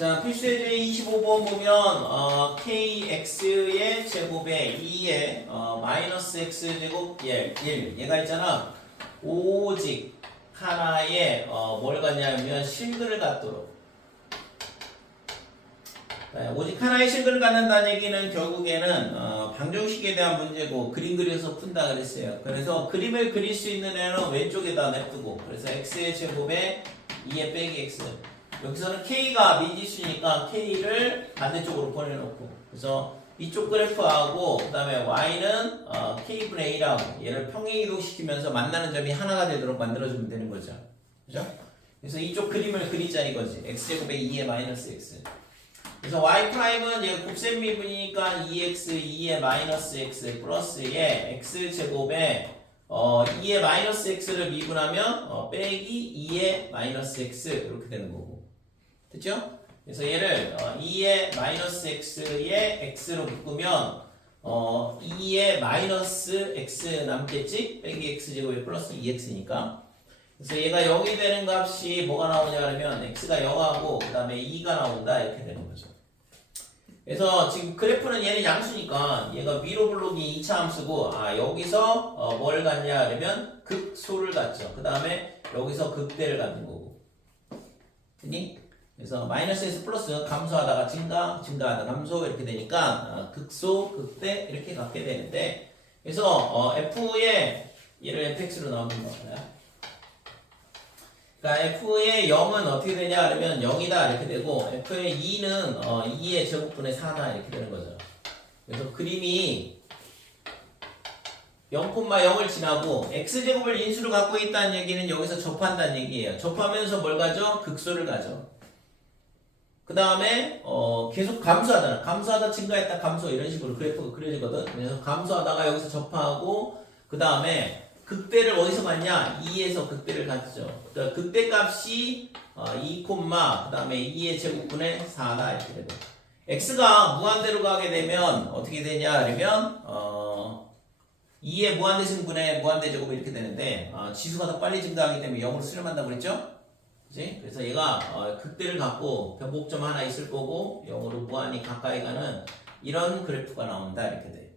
자, 필수예제 25번 보면 kx의 제곱에 2의 마이너스 x제곱 1 얘가 있잖아. 오직 하나의 뭘 갖냐면 실근을 갖도록. 오직 하나의 실근을 갖는다는 얘기는 결국에는 방정식에 대한 문제고 그림 그려서 푼다 그랬어요. 그래서 그림을 그릴 수 있는 애는 왼쪽에다 냅두고, 그래서 x의 제곱에 2의 빼기 x. 여기서는 k가 미지수니까 k를 반대쪽으로 보내놓고, 그래서 이쪽 그래프하고 그 다음에 y는 k분의 1하고 얘를 평행이동시키면서 만나는 점이 하나가 되도록 만들어주면 되는 거죠. 그죠? 그래서 이쪽 그림을 그리자 이거지. x제곱에 2의 마이너스 x. 그래서 y'은 얘가 곱셈 미분이니까 2x 2의 마이너스 x 플러스에 x제곱에 2의 마이너스 x를 미분하면 빼기 2의 마이너스 x 이렇게 되는 거고. 됐죠? 그래서 얘를 2의 마이너스 x에 x로 묶으면 2의 마이너스 x 남겠지? 빼기 x제곱에 플러스 2x니까. 그래서 얘가 0이 되는 값이 뭐가 나오냐 그러면 x가 0하고 그 다음에 2가 나온다 이렇게 되는 거죠. 그래서 지금 그래프는 얘는 양수니까 얘가 위로 블록이 2차 함수고, 여기서 뭘 갖냐 그러면 극소를 갖죠. 그 다음에 여기서 극대를 갖는 거고. 됐니? 그래서 마이너스에서 플러스 감소하다가 증가하다 감소 이렇게 되니까 극소, 극대 이렇게 갖게 되는데, 그래서 f의 얘를 fx로 나오는 거예요. 그러니까 f의 0은 어떻게 되냐 그러면 0이다 이렇게 되고, f의 2는 2의 제곱분의 4다 이렇게 되는 거죠. 그래서 그림이 0,0을 지나고 x제곱을 인수로 갖고 있다는 얘기는 여기서 접한다는 얘기예요. 접하면서 뭘 가져? 극소를 가져. 그 다음에 계속 감소하잖아. 감소하다 증가했다 감소 이런 식으로 그래프가 그려지거든. 그래서 감소하다가 여기서 접하고 그 다음에 극대를 어디서 갖냐? 2에서 극대를 갖죠. 그러니까 극대 값이 2, 그 다음에 2의 제곱분의 4다 이렇게 되고, x가 무한대로 가게 되면 어떻게 되냐 그러면 2의 무한대승분의 무한대제곱이 이렇게 되는데, 지수가 더 빨리 증가하기 때문에 0으로 수렴한다고 그랬죠? 그치? 그래서 얘가 극대를 갖고 변곡점 하나 있을 거고 0으로 무한히 가까이 가는 이런 그래프가 나온다 이렇게 돼.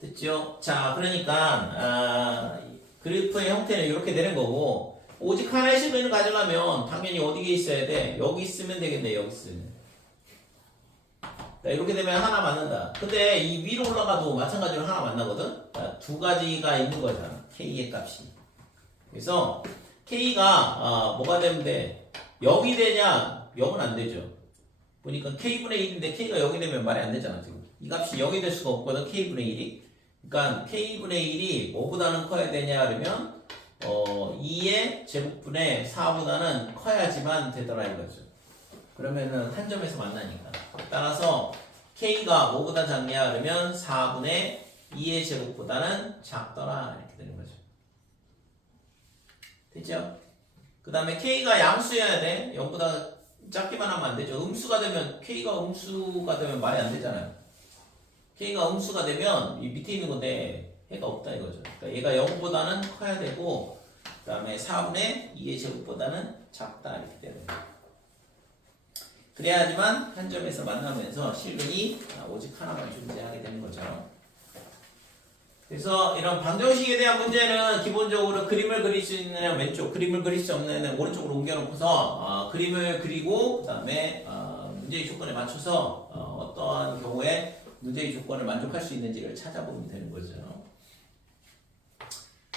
됐죠? 자, 그러니까 그래프의 형태는 이렇게 되는 거고, 오직 하나의 실근을 가져가면 당연히 어디에 있어야 돼? 여기 있으면 되겠네. 여기 있으면. 자, 이렇게 되면 하나 맞는다. 근데 이 위로 올라가도 마찬가지로 하나 만나거든? 자, 두 가지가 있는 거잖아. k의 값이. 그래서 k가 뭐가 되면 돼? 0이 되냐? 0은 안 되죠. 보니까 k분의 1인데 k가 0이 되면 말이 안 되잖아. 지금 이 값이 0이 될 수가 없거든. k분의 1이. 그러니까 k분의 1이 뭐보다는 커야 되냐 그러면 2의 제곱분의 4보다는 커야지만 되더라 이거죠. 그러면은 한 점에서 만나니까. 따라서 k가 뭐보다 작냐 그러면 4분의 2의 제곱보다는 작더라 이렇게 되는 거죠. 됐죠? 그 다음에 k가 양수여야 돼. 0보다 작기만 하면 안 되죠. 음수가 되면, k가 음수가 되면 말이 안 되잖아요. k가 음수가 되면 이 밑에 있는 건데 해가 없다 이거죠. 그러니까 얘가 0보다는 커야 되고, 그 다음에 4분의 2의 제곱보다는 작다 이렇게 되는 거예요. 그래야지만 한 점에서 만나면서 실근이 오직 하나만 존재하게 되는 거죠. 그래서 이런 방정식에 대한 문제는 기본적으로 그림을 그릴 수 있는 애는 왼쪽, 그림을 그릴 수 없는 애는 오른쪽으로 옮겨놓고서 그림을 그리고 그 다음에 문제의 조건에 맞춰서 어떠한 경우에 문제의 조건을 만족할 수 있는지를 찾아보면 되는 거죠.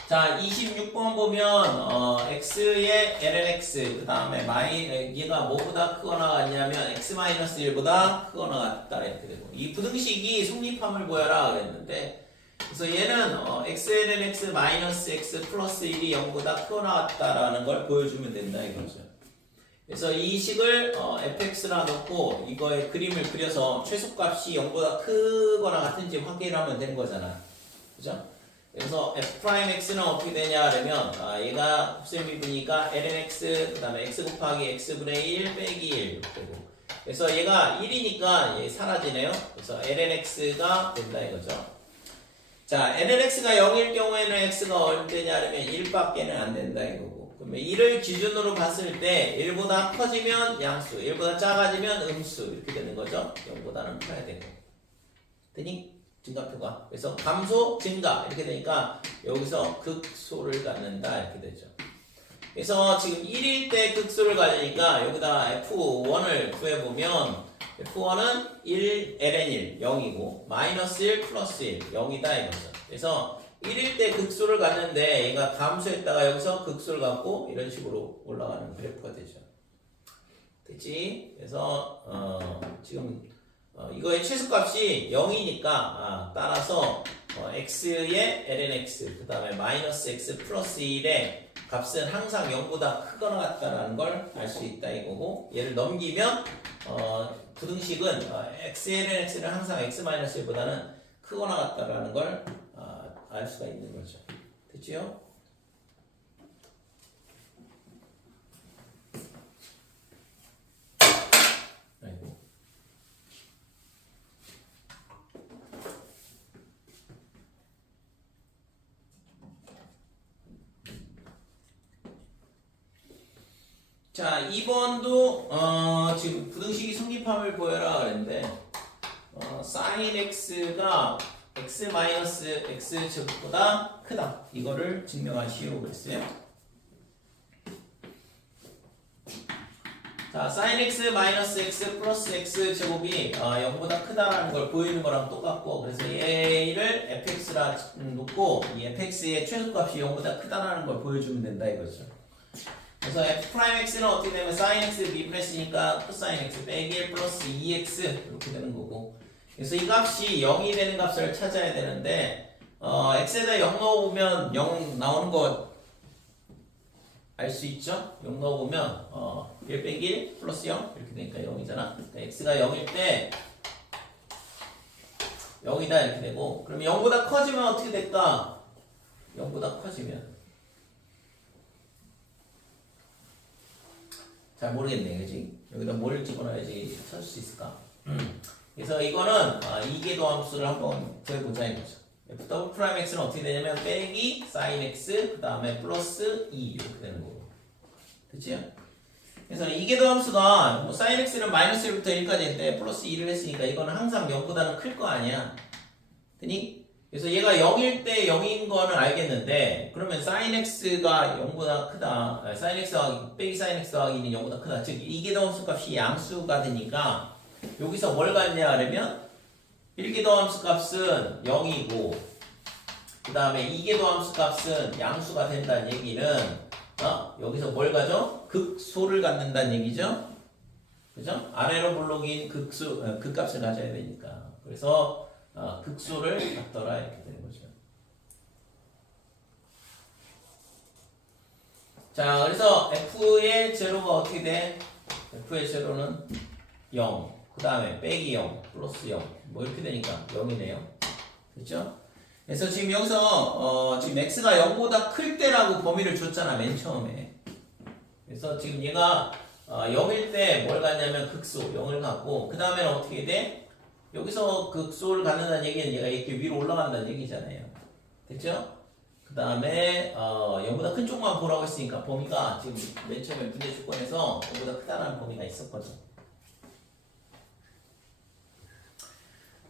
자, 26번 보면 x의 lnx 그 다음에 얘가 뭐보다 크거나 같냐면 x-1보다 크거나 같다 이렇게 되고, 이 부등식이 성립함을 보여라 그랬는데, 그래서 얘는 xlnx 마이너스 x 플러스 1이 0보다 크거나 같다라는 걸 보여주면 된다 이거죠. 그래서 이 식을 fx라 놓고 이거의 그림을 그려서 최소값이 0보다 크거나 같은지 확인하면 되는 거잖아. 그죠? 그래서 f'x는 어떻게 되냐 그러면 얘가 곱셈 미분이니까 lnx 그 다음에 x 곱하기 x분의 1 빼기 1 이렇게 되고, 그래서 얘가 1이니까 얘 사라지네요. 그래서 lnx가 된다 이거죠. 자, lnx가 0일 경우에는 x가 얼마냐 그러면 1밖에는 안 된다 이거고, 그러면 1을 기준으로 봤을 때 1보다 커지면 양수, 1보다 작아지면 음수 이렇게 되는 거죠. 0보다는 커야 되고. 되니? 증가표가. 그래서 감소, 증가 이렇게 되니까 여기서 극소를 갖는다 이렇게 되죠. 그래서 지금 1일 때 극소를 가지니까 여기다 F1을 구해보면 F1은 1, ln1, 0이고 마이너스 1 플러스 1, 0이다 이거죠. 그래서 1일 때 극소를 갖는데 얘가 감소했다가 여기서 극소를 갖고 이런 식으로 올라가는 그래프가 되죠. 됐지? 그래서 지금 이거의 최소값이 0이니까 따라서 x의 lnx 그 다음에 마이너스 x 플러스 1의 값은 항상 0보다 크거나 같다라는 걸 알 수 있다 이거고 얘를 넘기면 부등식은 x lnx는 항상 x 마이너스 1보다는 크거나 같다라는 걸 알 수가 있는 거죠. 됐지요? 아이고. 자, 2번도 지금 부등식이 성립함을 보여라 그랬는데 sin x가 x 마이너스 x 제곱보다 크다. 이거를 증명하시오 그랬어요. 자, sin x 마이너스 x 플러스 x 제곱이 0보다 크다라는 걸 보이는 거랑 똑같고 그래서 얘를 fx라 놓고 이 fx의 최소값이 0보다 크다라는 걸 보여주면 된다 이거죠. 그래서 f'x는 어떻게 되면 sin x b+니까 cos x 빼기 1 플러스 2x 이렇게 되는 거고 그래서 이 값이 0이 되는 값을 찾아야 되는데 x에다 0 넣어보면 0 나오는 거 알 수 있죠? 0 넣어보면 1 빼기 1 플러스 0 이렇게 되니까 0이잖아. 그러니까 x가 0일 때 0이다 이렇게 되고 그러면 0보다 커지면 어떻게 될까? 0보다 커지면 잘 모르겠네 그지? 여기다 뭘 집어넣어야지 찾을 수 있을까? 그래서 이거는 이계도 함수를 한번 구해보자 이거죠. f'x는 어떻게 되냐면 빼기 sin x 그 다음에 플러스 2 이렇게 되는 거고 됐지요? 그래서 이계도 함수가 뭐 sin x는 마이너스 1부터 1까지 했는데 플러스 2를 했으니까 이거는 항상 0보다는 클 거 아니야 되니? 그래서 얘가 0일 때 0인 거는 알겠는데 그러면 sin x가 0보다 크다 sin x 더하기 빼기 sin x 더하기는 0보다 크다 즉 이계도 함수 값이 양수가 되니까 여기서 뭘 갖냐 하려면 1계도 함수 값은 0이고 그 다음에 2계도 함수 값은 양수가 된다는 얘기는 여기서 뭘 가져? 극소를 갖는다는 얘기죠. 그죠? 아래로 블록인 극값을 가져야 되니까 그래서 극소를 갖더라 이렇게 되는 거죠. 자 그래서 f의 제로가 어떻게 돼? f의 제로는 0 그 다음에 빼기 0 플러스 0 뭐 이렇게 되니까 0이네요. 그렇죠? 그래서 지금 여기서 지금 x가 0보다 클 때라고 범위를 줬잖아 맨 처음에. 그래서 지금 얘가 0일 때 뭘 갖냐면 극소 0을 갖고 그 다음에는 어떻게 돼? 여기서 극소를 갖는다는 얘기는 얘가 이렇게 위로 올라간다는 얘기잖아요. 됐죠? 그 다음에 0보다 큰 쪽만 보라고 했으니까 범위가 지금 맨 처음에 문제 조건에서 0보다 크다는 범위가 있었거든.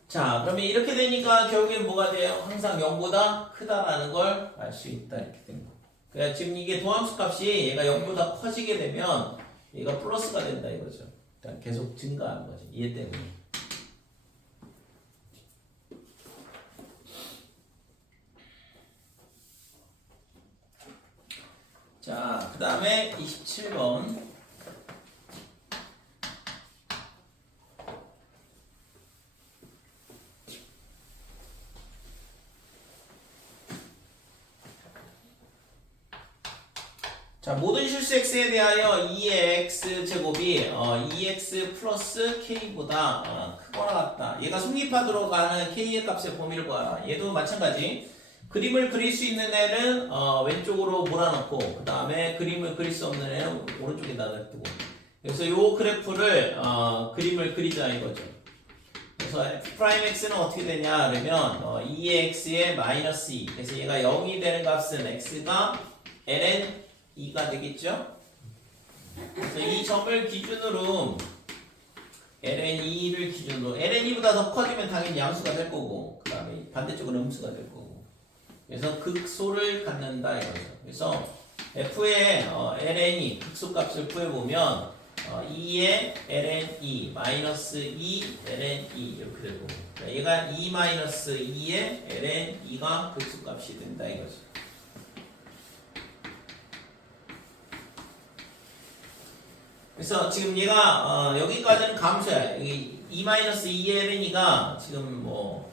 자, 그러면 이렇게 되니까 결국엔 뭐가 돼요? 항상 0보다 크다라는 걸 알 수 있다 이렇게 된 거. 그러니까 지금 이게 도함수 값이 얘가 0보다 커지게 되면 얘가 플러스가 된다 이거죠. 그러니까 계속 증가하는 거지. 얘 때문에. 자, 그 다음에 27번. 자, 모든 실수 x에 대하여 2의 x 제곱이 2x 플러스 k보다 크거나 같다. 얘가 성립하도록 하는 k의 값의 범위를 봐라. 얘도 마찬가지. 그림을 그릴 수 있는 애는 왼쪽으로 몰아넣고 그 다음에 그림을 그릴 수 없는 애는 오른쪽에다 놔두고 그래서 요 그래프를 그림을 그리자 이거죠. 그래서 f'x는 어떻게 되냐 그러면 2의 x에 마이너스 2 그래서 얘가 0이 되는 값은 x가 ln 2가 되겠죠? 그래서 이 점을 기준으로 ln2를 기준으로 ln2보다 더 커지면 당연히 양수가 될 거고 그 다음에 반대쪽은 음수가 될 거고 그래서 극소를 갖는다 이거죠. 그래서 f의 ln이 극소값을 구해보면 2의 ln2 마이너스 2 ln2 이렇게 되고 얘가 2 마이너스 2의 ln2가 극소값이 된다 이거죠. 그래서 지금 얘가 여기까지는 감소야. 여기 2 마이너스 2의 ln이가 지금 뭐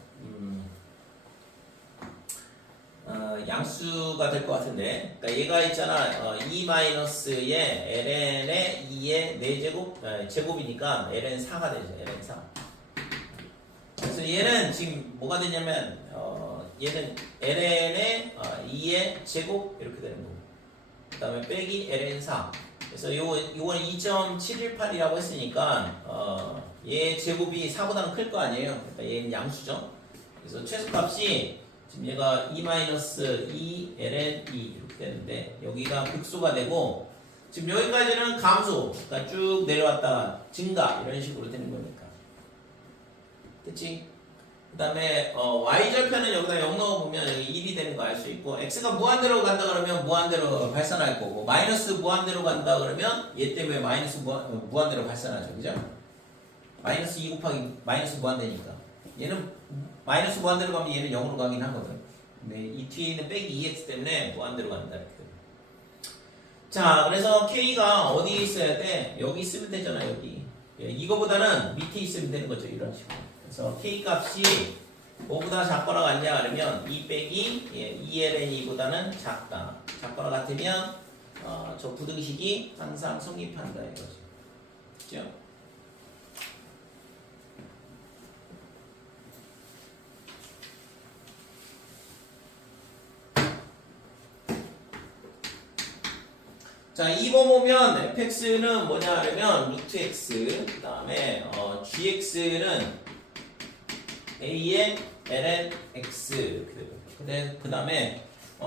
양수가 될 것 같은데, 그러니까 얘가 있잖아. 2 마이너스의 ln의 2의 4제곱 제곱이니까 ln 4가 되죠. ln 4. 그래서 얘는 지금 뭐가 되냐면 얘는 ln의 2의 제곱 이렇게 되는 거고, 그다음에 빼기 ln 4. 그래서 요건 2.718이라고 했으니까 얘 제곱이 4보다는 클 거 아니에요. 그러니까 얘는 양수죠. 그래서 최소값이 지금 얘가 2-2 ln 2 이렇게 되는데 여기가 극소가 되고 지금 여기까지는 감소, 그러니까 쭉 내려왔다가 증가 이런 식으로 되는 거니까. 됐지? 그 다음에 y절편은 여기다 0 넣어보면 여기 1이 되는 거 알 수 있고 x가 무한대로 간다 그러면 무한대로 발산할 거고 마이너스 무한대로 간다 그러면 얘 때문에 마이너스 무한대로 발산하죠. 그죠? 마이너스 2 곱하기 마이너스 무한대니까 얘는 마이너스 무한대로 가면 얘는 0으로 가긴 하거든. 근데 이 뒤에 있는 빼기 2x 때문에 무한대로 간다 이렇게. 자, 그래서 k가 어디에 있어야 돼? 여기 있으면 되잖아. 여기. 이거보다는 밑에 있으면 되는 거죠. 이런 식으로. 그래서 k 값이 5보다 작거나 같냐 그러면 2 빼기 2ln2보다는 작다. 작거나 같으면 저 부등식이 항상 성립한다 이거죠. 그죠? 자, 2번 보면 fx는 뭐냐 하면 루트 x, 그 다음에 gx는 a의 ln x 그 다음에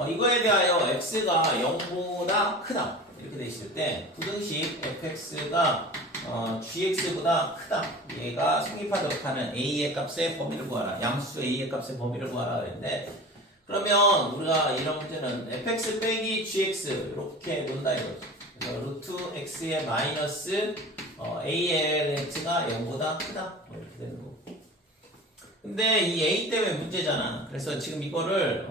이거에 대하여 x가 0보다 크다 이렇게 돼 있을 때 부등식 fx가 gx보다 크다 얘가 성립하도록 하는 a의 값의 범위를 구하라. 양수 a의 값의 범위를 구하라 그랬는데 그러면 우리가 이런 문제는 fx 빼기 gx 이렇게 논다 이거죠. 그래서 루트 x의 마이너스 ALX가 0보다 크다 이렇게 되는 거고. 근데 이 A 때문에 문제잖아. 그래서 지금 이거를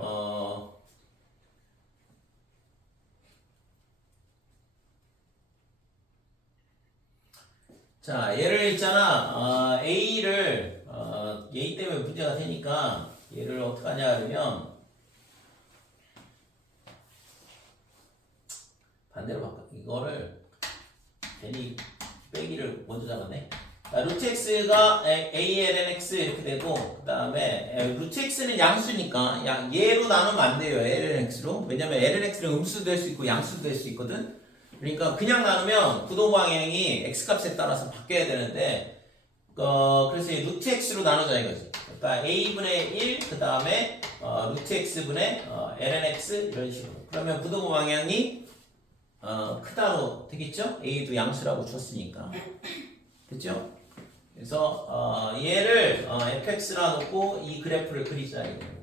자 얘를 있잖아. A를 A 때문에 문제가 되니까 얘를 어떻게 하냐 그러면 반대로 바꿔. 이거를 괜히 빼기를 먼저 잡았네. 루트 x가 ALNX 이렇게 되고 그 다음에 루트 x는 양수니까 얘로 나누면 안 돼요. ALNX로. 왜냐면 ALNX는 음수도 될 수 있고 양수도 될 수 있거든. 그러니까 그냥 나누면 구도 방향이 x값에 따라서 바뀌어야 되는데 그래서 이 루트 x로 나누자 이거지. 그러니까 a분의 1 그 다음에 루트 x분의 lnx 이런 식으로. 그러면 구도 방향이 크다로 되겠죠? A도 양수라고 줬으니까. 됐죠? 그래서 얘를 fx라 놓고 이 그래프를 그리자 이거예요.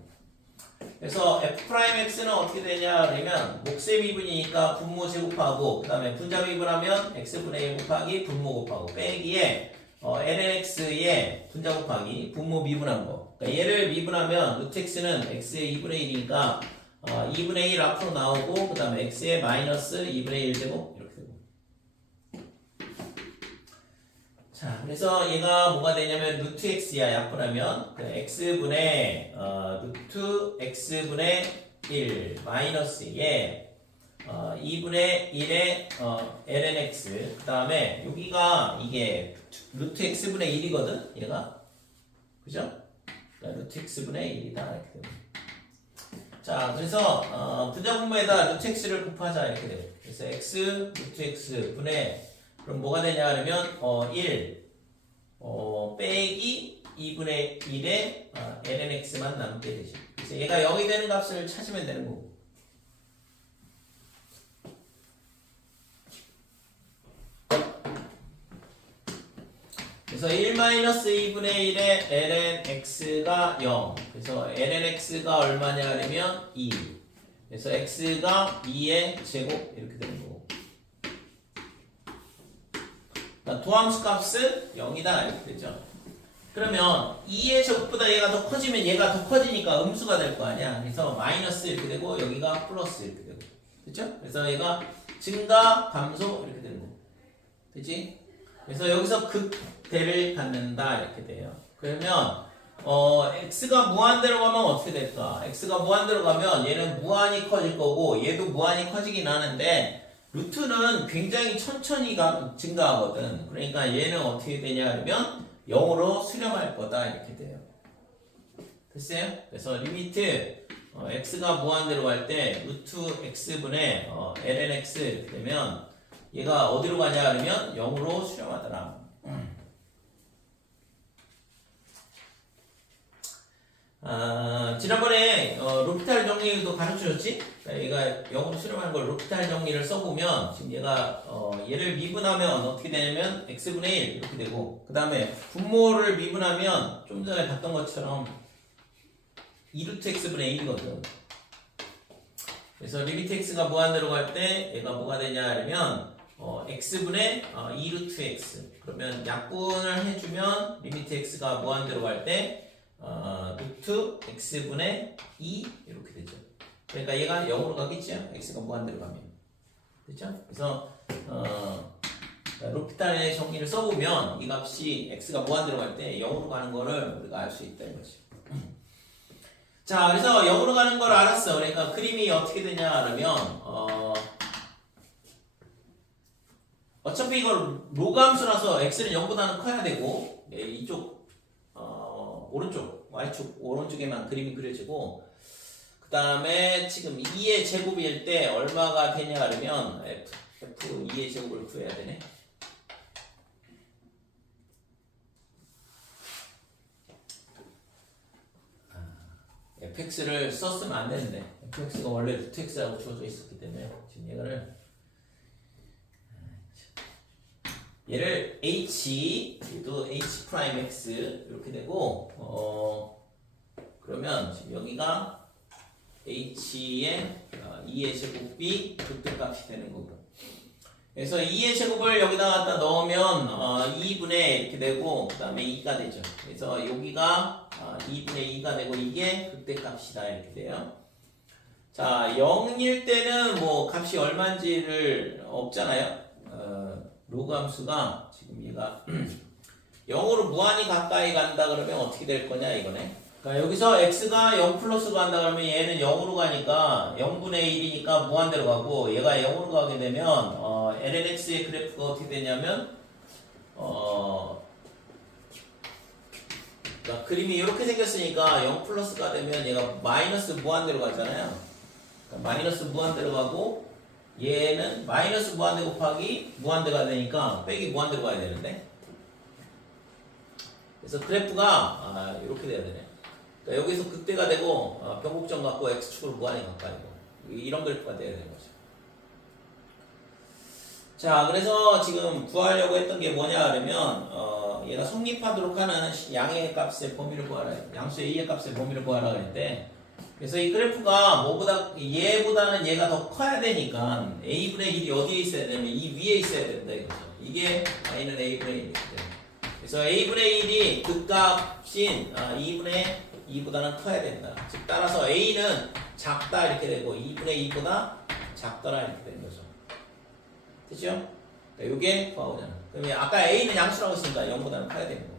그래서 f'x는 어떻게 되냐 그러면 목세 미분이니까 분모 제곱하고 그 다음에 분자 미분하면 x분의 1 곱하기 분모 곱하고 빼기에 lnx의 분자 곱하기 분모 미분한 거. 그러니까 얘를 미분하면 루트 x는 x의 2분의 1이니까 2분의 1 앞으로 나오고 그 다음에 x의 마이너스 2분의 1 제곱 이렇게 되고. 자, 그래서 얘가 뭐가 되냐면 루트 x야 약분하면 그 x분의 루트 x분의 1 마이너스 얘 2분의 1의 lnx 그 다음에 여기가 이게 루트 x분의 1이거든 얘가 그죠? 그러니까 루트 x분의 1이다 이렇게 됩니다. 자, 그래서 분자 분모에다 루트 x를 곱하자 이렇게 돼. 그래서 x 루트 x 분의 그럼 뭐가 되냐 그러면 1 빼기 2분의 1의 lnx만 남게 되죠. 그래서 얘가 0이 되는 값을 찾으면 되는 거고. 그래서 1-2분의 1의 ln x가 0. 그래서 ln x가 얼마냐 하면 2. 그래서 x가 2의 제곱 이렇게 되는 거고. 도함수 값은 0이다 이렇게 되죠. 그러면 2의 제곱보다 얘가 더 커지면 얘가 더 커지니까 음수가 될 거 아니야. 그래서 마이너스 이렇게 되고 여기가 플러스 이렇게 되고. 됐죠? 그래서 얘가 증가, 감소 이렇게 되는 거. 되지? 그래서 여기서 극대를 갖는다 이렇게 돼요. 그러면 x가 무한대로 가면 어떻게 될까? x가 무한대로 가면 얘는 무한히 커질 거고 얘도 무한히 커지긴 하는데 루트는 굉장히 천천히 증가하거든. 그러니까 얘는 어떻게 되냐 하면 0으로 수렴할 거다 이렇게 돼요. 됐어요? 그래서 리미트 x가 무한대로 갈 때 루트 x분의 ln x 이렇게 되면 얘가 어디로 가냐 하면 0으로 수렴하더라. 지난번에 로피탈 정리도 가르쳐줬지? 그러니까 얘가 0으로 수렴하는 걸 로피탈 정리를 써보면 지금 얘가 얘를 미분하면 어떻게 되냐면 x분의 1 이렇게 되고 그 다음에 분모를 미분하면 좀 전에 봤던 것처럼 2루트 x분의 1이거든. 그래서 리미트 x가 무한대로 갈 때 얘가 뭐가 되냐 하면 x분의 2루트 x. 그러면 약분을 해주면 리미트 x가 무한대로 갈 때 루트 x분의 2 이렇게 되죠. 그러니까 얘가 0으로 가겠죠. x가 무한대로 가면. 그렇죠? 그래서 로피탈의 정리를 써보면 이 값이 x가 무한대로 갈 때 0으로 가는 거를 우리가 알 수 있다 이거지. 자, 그래서 0으로 가는 걸 알았어. 그러니까 그림이 어떻게 되냐 하면 어차피 이걸 로그함수라서 x는 0보다는 커야 되고 이쪽 오른쪽 y축 오른쪽에만 그림이 그려지고 그 다음에 지금 2의 제곱일 때 얼마가 되냐 하면 f 2의 제곱을 구해야 되네. fx를 썼으면 안 되는데 fx가 원래 루트 x라고 주어져 있었기 때문에 지금 얘를 h 또 h 프라임 x 이렇게 되고 그러면 지금 여기가 h의 2의 제곱이 극등값이 되는 거고. 그래서 2의 제곱을 여기다 갖다 넣으면 2분의 이렇게 되고 그 다음에 2가 되죠. 그래서 여기가 2분의 2가 되고 이게 극대값이다 이렇게 돼요. 자, 0일 때는 뭐 값이 얼마인지를 없잖아요. 로그 함수가 지금 얘가 0으로 무한히 가까이 간다 그러면 어떻게 될 거냐 이거네. 그러니까 여기서 x가 0 플러스로 간다 그러면 얘는 0으로 가니까 0분의 1이니까 무한대로 가고 얘가 0으로 가게 되면 ln x의 그래프가 어떻게 되냐면 그러니까 그림이 이렇게 생겼으니까 0 플러스가 되면 얘가 마이너스 무한대로 가잖아요. 그러니까 마이너스 무한대로 가고 얘는 마이너스 무한대 곱하기 무한대가 되니까 빼기 무한대로 가야 되는데 그래서 그래프가 이렇게 돼야 되네. 그러니까 여기서 극대가 되고 변곡점 갖고 x축으로 무한히 가까이고 이런 그래프가 돼야 되는 거죠. 자, 그래서 지금 구하려고 했던 게 뭐냐 하면 얘가 성립하도록 하는 양의 값의 범위를 구하라, 양수의 a의 값의 범위를 구하라 했는데 그래서 이 그래프가 얘보다는 얘가 더 커야 되니까 a분의 1이 어디에 있어야 되냐면 이 위에 있어야 된다 이거죠. 이게 y는 a분의 1이기 때문에. 그래서 a분의 1이 극값인 2분의 2보다는 커야 된다. 즉 따라서 a는 작다 이렇게 되고 2분의 2보다 작더라 이렇게 되는 거죠. 됐죠? 이게 구하고자 하는. 그러면 아까 a는 양수라고 했으니까 0보다는 커야 되는 거.